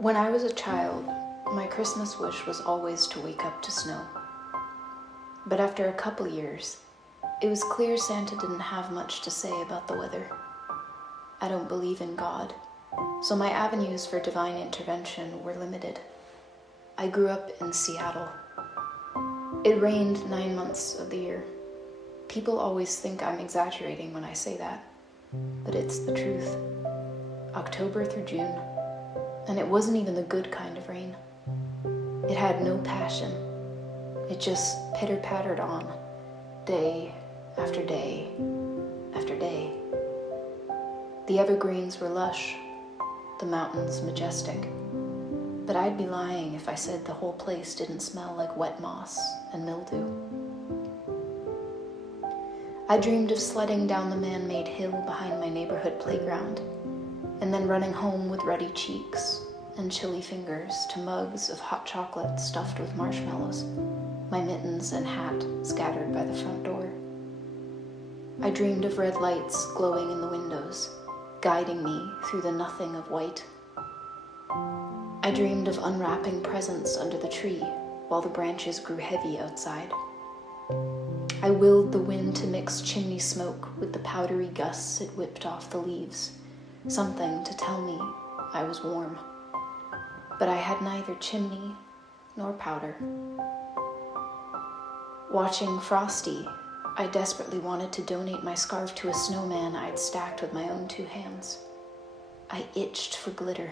When I was a child, my Christmas wish was always to wake up to snow. But after a couple years, it was clear Santa didn't have much to say about the weather. I don't believe in God, so my avenues for divine intervention were limited. I grew up in Seattle. It rained 9 months of the year. People always think I'm exaggerating when I say that, but it's the truth. October through June. And it wasn't even the good kind of rain. It had no passion. It just pitter-pattered on, day after day after day. The evergreens were lush, the mountains majestic. But I'd be lying if I said the whole place didn't smell like wet moss and mildew. I dreamed of sledding down the man-made hill behind my neighborhood playground, and then running home with ruddy cheeks and chilly fingers to mugs of hot chocolate stuffed with marshmallows, my mittens and hat scattered by the front door. I dreamed of red lights glowing in the windows, guiding me through the nothing of white. I dreamed of unwrapping presents under the tree while the branches grew heavy outside. I willed the wind to mix chimney smoke with the powdery gusts it whipped off the leaves, something to tell me I was warm. But I had neither chimney nor powder. Watching Frosty, I desperately wanted to donate my scarf to a snowman I'd stacked with my own 2 hands. I itched for glitter.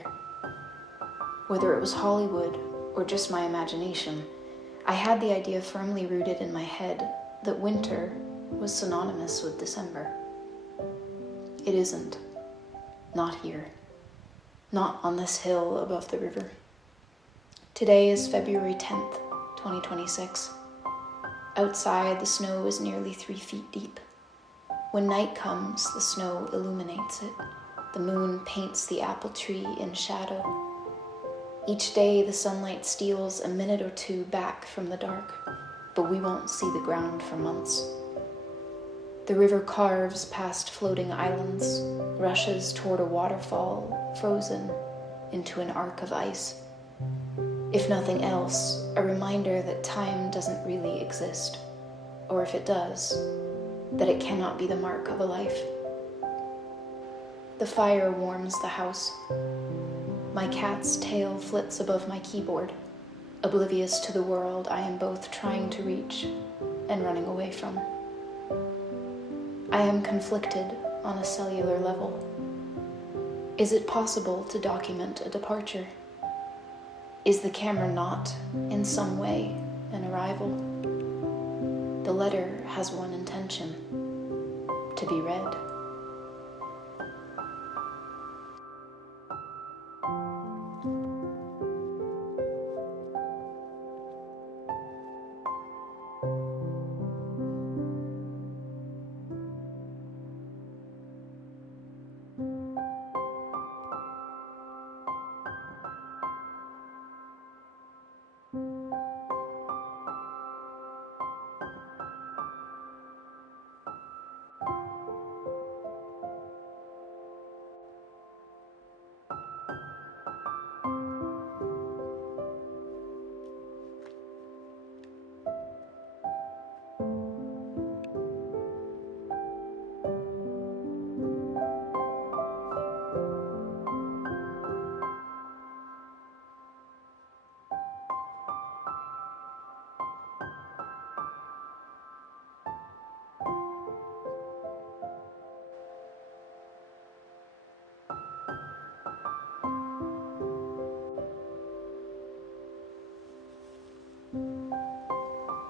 Whether it was Hollywood or just my imagination, I had the idea firmly rooted in my head that winter was synonymous with December. It isn't. Not here. Not on this hill above the river. Today is February 10th, 2026. Outside, the snow is nearly 3 feet deep. When night comes, the snow illuminates it. The moon paints the apple tree in shadow. Each day, the sunlight steals a minute or 2 back from the dark, but we won't see the ground for months. The river carves past floating islands, rushes toward a waterfall frozen into an arc of ice. If nothing else, a reminder that time doesn't really exist, or if it does, that it cannot be the mark of a life. The fire warms the house. My cat's tail flits above my keyboard, oblivious to the world I am both trying to reach and running away from. I am conflicted on a cellular level. Is it possible to document a departure? Is the camera not, in some way, an arrival? The letter has one intention: to be read.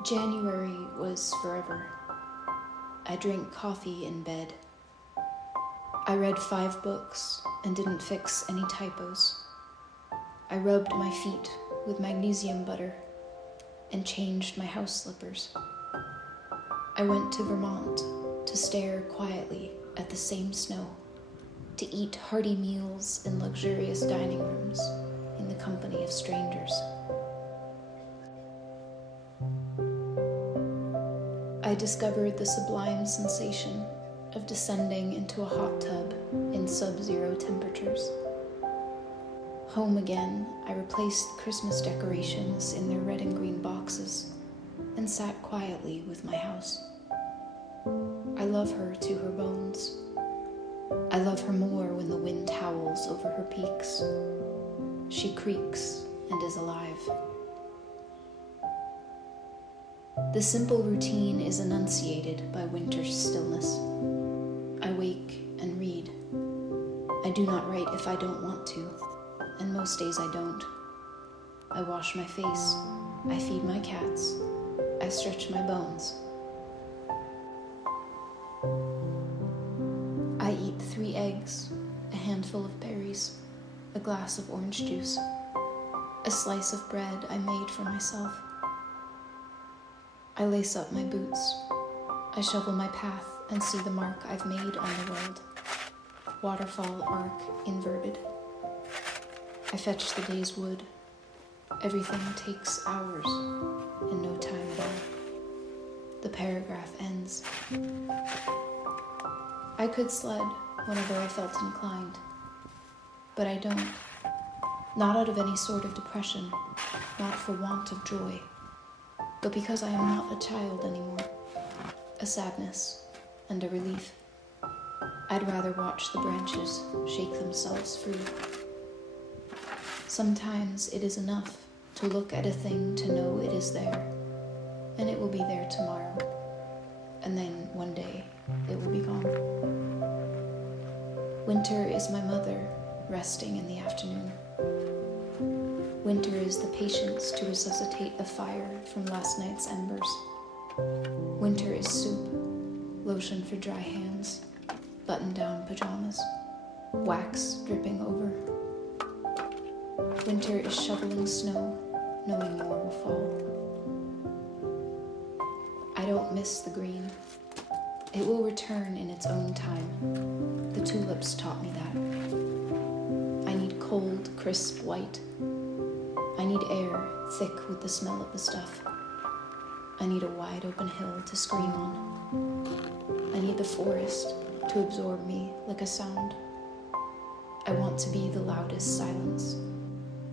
January was forever. I drank coffee in bed. I read 5 books and didn't fix any typos. I rubbed my feet with magnesium butter and changed my house slippers. I went to Vermont to stare quietly at the same snow, to eat hearty meals in luxurious dining rooms in the company of strangers. I discovered the sublime sensation of descending into a hot tub in sub-zero temperatures. Home again, I replaced Christmas decorations in their red and green boxes and sat quietly with my house. I love her to her bones. I love her more when the wind howls over her peaks. She creaks and is alive. The simple routine is enunciated by winter's stillness. I wake and read. I do not write if I don't want to, and most days I don't. I wash my face. I feed my cats. I stretch my bones. I eat 3 eggs, a handful of berries, a glass of orange juice, a slice of bread I made for myself. I lace up my boots. I shovel my path and see the mark I've made on the world. Waterfall arc inverted. I fetch the day's wood. Everything takes hours and no time at all. The paragraph ends. I could sled whenever I felt inclined, but I don't. Not out of any sort of depression, not for want of joy, but because I am not a child anymore. A sadness and a relief. I'd rather watch the branches shake themselves free. Sometimes it is enough to look at a thing to know it is there, and it will be there tomorrow, and then one day it will be gone. Winter is my mother resting in the afternoon. Winter is the patience to resuscitate the fire from last night's embers. Winter is soup, lotion for dry hands, button-down pajamas, wax dripping over. Winter is shoveling snow, knowing more will fall. I don't miss the green. It will return in its own time. The tulips taught me that. I need cold, crisp white. I need air thick with the smell of the stuff. I need a wide open hill to scream on. I need the forest to absorb me like a sound. I want to be the loudest silence.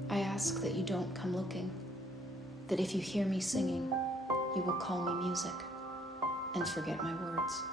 I ask that you don't come looking, that if you hear me singing, you will call me music and forget my words.